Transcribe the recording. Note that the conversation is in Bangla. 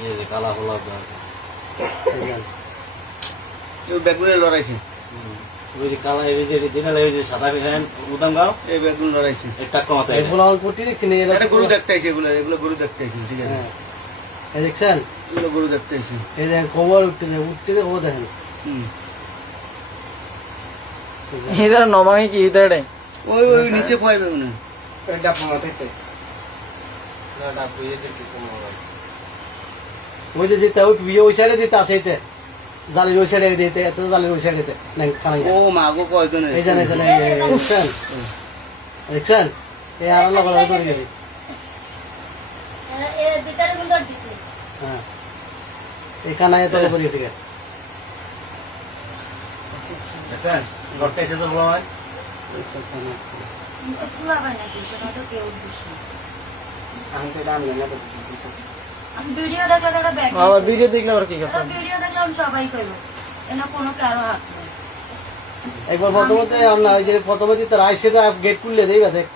এই যে কালা হলা এই ব্যাগগুলো লড়াইছে ওই যে কালা এই যে যেটা এই যে সাদা বিহান উদাম গাও এই ব্যাগগুলো লড়াইছে একটা কমাতে এগুলো আমার পট্টি দেখছি না এটা গরু দেখতে আইছে এগুলো গরু দেখতে আইছে ঠিক আছে এই দেখছেন এগুলো গরু দেখতে আইছে এই যে কবর উঠতে কবর দেখেন এদের নমাই কি এদের ওই নিচে পাইবে মনে এটা ফাঁকা থেকে না বুঝে দেখি তোমার ওই যে যেতে ওই সাইডে যেতে আছে এতে জালির ওই সাইডে দিতে এত জালির ওই সাইডে ও মাগো কয়জন এই জানে দেখছেন দেখছেন এই আর লগা লগা করে গেছি হ্যাঁ এই কানায় তো করে গেছি দেখেন লটকে এসে তো বলা হয় আবার ভিডিও দেখলে আবার কি কথা একবার প্রথমতে আমরা ওই যে প্রথমে তার আইসে গেট খুললে দেই দেখ